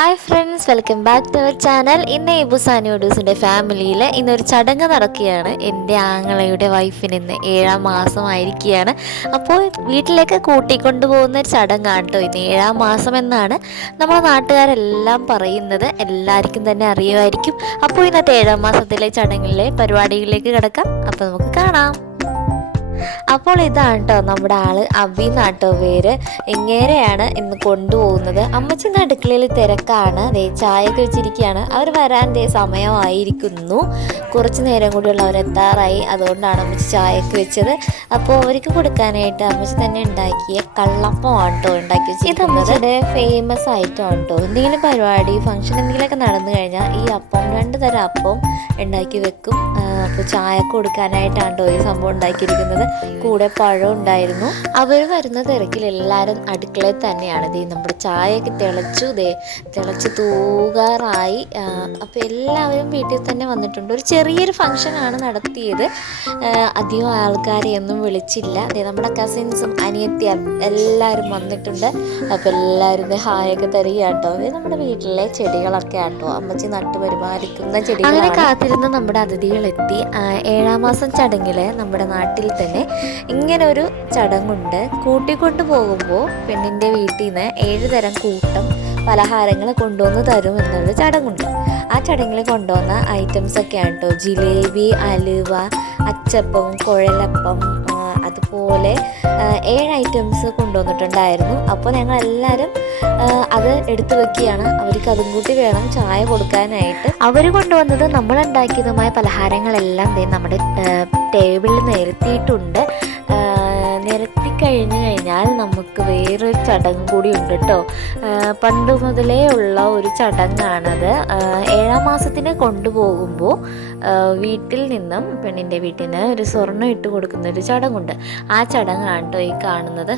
Hi friends, welcome back to our channel. ഇന്ന് ഇബുസാനി ഒഡൂസിൻ്റെ ഫാമിലിയിൽ ഇന്നൊരു ചടങ്ങ് നടക്കുകയാണ്. എൻ്റെ ആങ്ങളയുടെ വൈഫിന് ഇന്ന് 7ാം മാസമായിരിക്കുകയാണ്. അപ്പോൾ വീട്ടിലേക്ക് കൂട്ടിക്കൊണ്ടു പോകുന്ന ഒരു ചടങ്ങാണ് കേട്ടോ ഇന്ന് 7ാം മാസം എന്നാണ് നമ്മുടെ നാട്ടുകാരെല്ലാം പറയുന്നത്. എല്ലാവർക്കും തന്നെ അറിയുമായിരിക്കും. അപ്പോൾ ഇന്നത്തെ 7ാം മാസത്തിലെ ചടങ്ങിലെ പരിപാടികളിലേക്ക് കിടക്കാം. അപ്പോൾ നമുക്ക് കാണാം. അപ്പോൾ ഇതാണ് കേട്ടോ നമ്മുടെ ആള് അബി നാട്ടോ പേര്. ഇങ്ങേരെയാണ് ഇന്ന് കൊണ്ടുപോകുന്നത്. അമ്മച്ചി ഇന്ന് അടുക്കളയിൽ തിരക്കാണ്. ചായയൊക്കെ വെച്ചിരിക്കുകയാണ്. അവർ വരാൻ സമയമായിരിക്കുന്നു. കുറച്ച് നേരം കൂടിയുള്ള അവരെത്താറായി. അതുകൊണ്ടാണ് അമ്മച്ചി ചായയൊക്കെ വെച്ചത്. അപ്പോൾ അവർക്ക് കൊടുക്കാനായിട്ട് അമ്മച്ചി തന്നെ ഉണ്ടാക്കിയ കള്ളപ്പമാണ് കേട്ടോ ഉണ്ടാക്കി വെച്ചത്. ഇത് അമ്മച്ചിയുടെ ഫേമസ് ഐറ്റം കേട്ടോ. എന്തെങ്കിലും പരിപാടി ഫംഗ്ഷൻ എന്തെങ്കിലുമൊക്കെ നടന്നു കഴിഞ്ഞാൽ ഈ അപ്പം 2 തരം അപ്പം ഉണ്ടാക്കി വെക്കും. അപ്പോൾ ചായക്ക് കൊടുക്കാനായിട്ടാണ് കേട്ടോ ഈ സംഭവം ഉണ്ടാക്കിയിരിക്കുന്നത്. കൂടെ പഴം ഉണ്ടായിരുന്നു. അവർ വരുന്ന തിരക്കിൽ എല്ലാവരും അടുക്കളയിൽ തന്നെയാണ്. നമ്മുടെ ചായയൊക്കെ തിളച്ച് തൂകാറായി. അപ്പോൾ എല്ലാവരും വീട്ടിൽ തന്നെ വന്നിട്ടുണ്ട്. ഒരു ചെറിയൊരു ഫംഗ്ഷനാണ് നടത്തിയത്. അധികം ആൾക്കാരെയൊന്നും വിളിച്ചില്ല. നമ്മുടെ കസിൻസും അനിയത്തിയും എല്ലാവരും വന്നിട്ടുണ്ട്. അപ്പോൾ എല്ലാവരും ഹായൊക്കെ തരിക കേട്ടോ. നമ്മുടെ വീട്ടിലെ ചെടികളൊക്കെ ആട്ടോ അമ്മച്ചി നട്ട് പരിപാലിക്കുന്ന ചെടികൾ. അങ്ങനെ കാത്തിരുന്ന നമ്മുടെ അതിഥികളെത്തി. 7ാം മാസം ചടങ്ങിൽ നമ്മുടെ നാട്ടിൽ തന്നെ ഇങ്ങനൊരു ചടങ്ങുണ്ട്. കൂട്ടിക്കൊണ്ടു പോകുമ്പോൾ പെണ്ണിൻ്റെ വീട്ടിൽ നിന്ന് 7 തരം കൂട്ടം പലഹാരങ്ങൾ കൊണ്ടുവന്ന് തരും എന്നുള്ള ചടങ്ങുണ്ട്. ആ ചടങ്ങിൽ കൊണ്ടുവന്ന ഐറ്റംസൊക്കെയാണ് കേട്ടോ ജിലേബി, അലുവ, അച്ചപ്പം, കുഴലപ്പം, അതുപോലെ 7 ഐറ്റംസ് കൊണ്ടുവന്നിട്ടുണ്ടായിരുന്നു. അപ്പോൾ ഞങ്ങളെല്ലാവരും അത് എടുത്തു വെക്കുകയാണ്. അവർക്ക് അതും കൂട്ടി വേണം ചായ കൊടുക്കാനായിട്ട്. അവർ കൊണ്ടുവന്നത് നമ്മളുണ്ടാക്കിയതുമായ പലഹാരങ്ങളെല്ലാം നമ്മുടെ ടേബിളിൽ നിരത്തിയിട്ടുണ്ട്. നിരത്തി കഴിഞ്ഞാൽ നമുക്ക് വേറൊരു ചടങ്ങ് കൂടി ഉണ്ട് കേട്ടോ. പണ്ട് മുതലേ ഉള്ള ഒരു ചടങ്ങാണത്. 7ാം മാസത്തിന് കൊണ്ടുപോകുമ്പോൾ വീട്ടിൽ നിന്നും പെണ്ണിൻ്റെ വീട്ടിന് ഒരു സ്വർണ്ണം ഇട്ട് കൊടുക്കുന്ന ഒരു ചടങ്ങുണ്ട്. ആ ചടങ്ങാണ് കേട്ടോ ഈ കാണുന്നത്.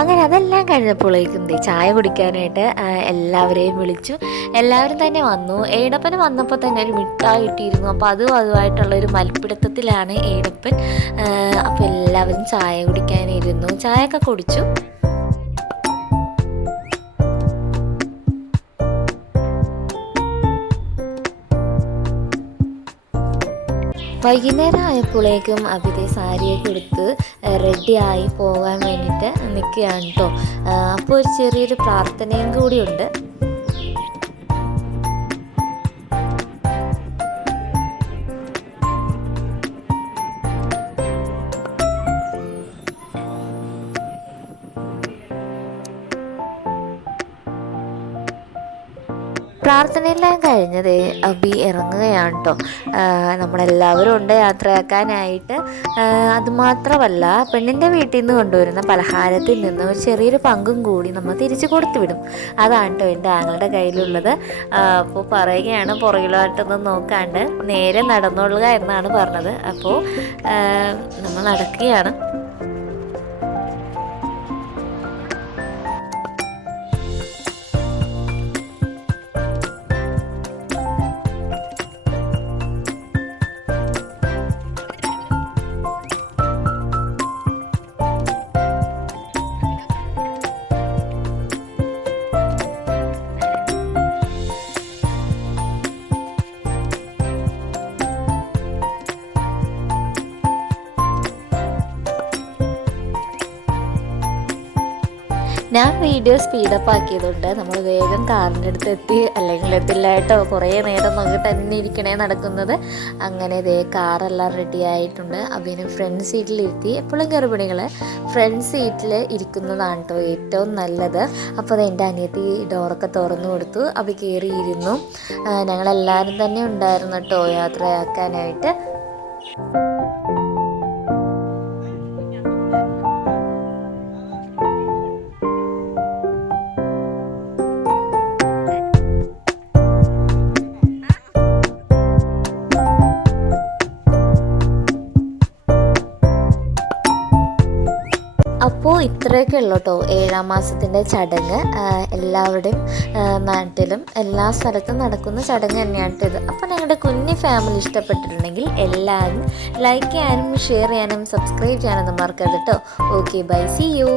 അങ്ങനെ അതെല്ലാം കഴിഞ്ഞപ്പോഴേക്കും ചായ കുടിക്കാനായിട്ട് എല്ലാവരെയും വിളിച്ചു. എല്ലാവരും തന്നെ വന്നു. ഏടപ്പന് വന്നപ്പോൾ തന്നെ ഒരു മിഠായി ഇട്ടിരുന്നു. അപ്പോൾ അതുമായിട്ടുള്ളൊരു മൽപ്പിടുത്തത്തിലാണ് ഏടപ്പൻ. അപ്പോൾ എല്ലാവരും ചായ കുടിക്കാനിരുന്നു. ചായയൊക്കെ കുടിച്ചു. വൈകുന്നേരം ആയപ്പോഴേക്കും അഭിതേ സാരിയൊക്കെ എടുത്ത് റെഡിയായി പോകാൻ വേണ്ടിയിട്ട് നിൽക്കുകയാണ് കേട്ടോ. അപ്പോൾ ഒരു ചെറിയൊരു പ്രാർത്ഥനയും കൂടിയുണ്ട്. പ്രാർത്ഥനയെല്ലാം കഴിഞ്ഞത് അബി ഇറങ്ങുകയാണ് കേട്ടോ. നമ്മളെല്ലാവരും ഉണ്ട് യാത്രയാക്കാനായിട്ട്. അതുമാത്രമല്ല പെണ്ണിൻ്റെ വീട്ടിൽ നിന്ന് കൊണ്ടുവരുന്ന പലഹാരത്തിൽ നിന്ന് ഒരു ചെറിയൊരു പങ്കും കൂടി നമ്മൾ തിരിച്ചു കൊടുത്തു വിടും. അതാണ് കേട്ടോ എൻ്റെ ആങ്ങളുടെ കയ്യിലുള്ളത്. അപ്പോൾ പറയുകയാണ് പുറകിലോട്ടൊന്നും നോക്കാണ്ട് നേരെ നടന്നോളുക എന്നാണ് പറഞ്ഞത്. അപ്പോൾ നമ്മൾ നടക്കുകയാണ്. ഞാൻ വീഡിയോ സ്പീഡപ്പ് ആക്കിയതുകൊണ്ട് നമ്മൾ വേഗം കാറിൻ്റെ അടുത്ത് എത്തി. അല്ലെങ്കിൽ എത്തില്ല കേട്ടോ. കുറേ നേരം നോക്കി തന്നെ ഇരിക്കണേ നടക്കുന്നത്. അങ്ങനെ കാറെല്ലാം റെഡി ആയിട്ടുണ്ട്. അഭിന് ഫ്രണ്ട് സീറ്റിലിരുത്തി. എപ്പോഴും ഗർഭിണികൾ ഫ്രണ്ട് സീറ്റിൽ ഇരിക്കുന്നതാണ് കേട്ടോ ഏറ്റവും നല്ലത്. അപ്പോൾ എൻ്റെ അനിയത്തി ഡോറൊക്കെ തുറന്നു കൊടുത്തു. അഭി കയറിയിരുന്നു. ഞങ്ങളെല്ലാവരും തന്നെ ഉണ്ടായിരുന്നു കേട്ടോ യാത്രയാക്കാനായിട്ട്. അപ്പോൾ ഇത്രയൊക്കെ ഉള്ളൂ കേട്ടോ 7-ാം മാസത്തിൻ്റെ ചടങ്ങ്. എല്ലാവരുടെയും നാട്ടിലും എല്ലാ സ്ഥലത്തും നടക്കുന്ന ചടങ്ങ് തന്നെയാണ് ഇത്. അപ്പോൾ ഞങ്ങളുടെ കുഞ്ഞു ഫാമിലി ഇഷ്ടപ്പെട്ടിട്ടുണ്ടെങ്കിൽ എല്ലാവരും ലൈക്ക് ചെയ്യാനും ഷെയർ ചെയ്യാനും സബ്സ്ക്രൈബ് ചെയ്യാനൊന്നും മറക്കരുത് കേട്ടോ. Okay, bye, see U.